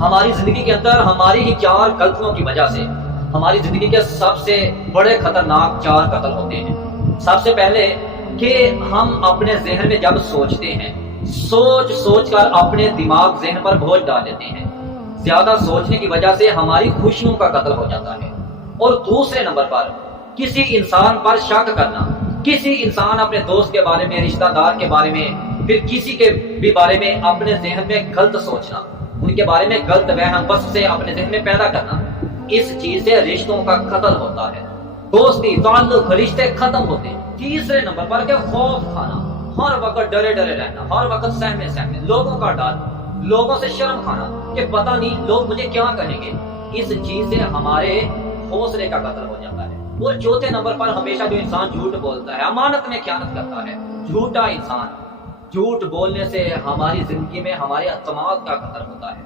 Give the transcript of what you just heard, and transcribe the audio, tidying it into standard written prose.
ہماری زندگی کے اندر ہماری ہی 4 غلطیوں کی وجہ سے ہماری زندگی کے سب سے بڑے خطرناک 4 قتل ہوتے ہیں۔ سب سے پہلے کہ ہم اپنے ذہن میں جب سوچتے ہیں، سوچ کر اپنے دماغ ذہن پر بوجھ ڈال دیتے ہیں، زیادہ سوچنے کی وجہ سے ہماری خوشیوں کا قتل ہو جاتا ہے۔ اور دوسرے نمبر پر کسی انسان پر شک کرنا، کسی انسان اپنے دوست کے بارے میں، رشتہ دار کے بارے میں، پھر کسی کے بھی بارے میں اپنے ذہن میں غلط سوچنا، ان کے بارے میں غلط وہم بس سے اپنے ذہن میں پیدا کرنا، اس چیز سے رشتوں کا قتل ہوتا ہے، دوستی، تعلق، رشتے ختم ہوتے ہیں۔ تیسرے نمبر پر کہ خوف کھانا، ہر وقت ڈرے رہنا، ہر وقت سہمے، لوگوں کا ڈر، لوگوں سے شرم کھانا کہ پتہ نہیں لوگ مجھے کیا کہیں گے، اس چیز سے ہمارے حوصلے کا قتل ہو جاتا ہے۔ اور چوتھے نمبر پر ہمیشہ جو انسان جھوٹ بولتا ہے، امانت میں خیانت کرتا ہے، جھوٹا انسان، جھوٹ بولنے سے ہماری زندگی میں ہمارے اعتماد کا قتل ہوتا ہے۔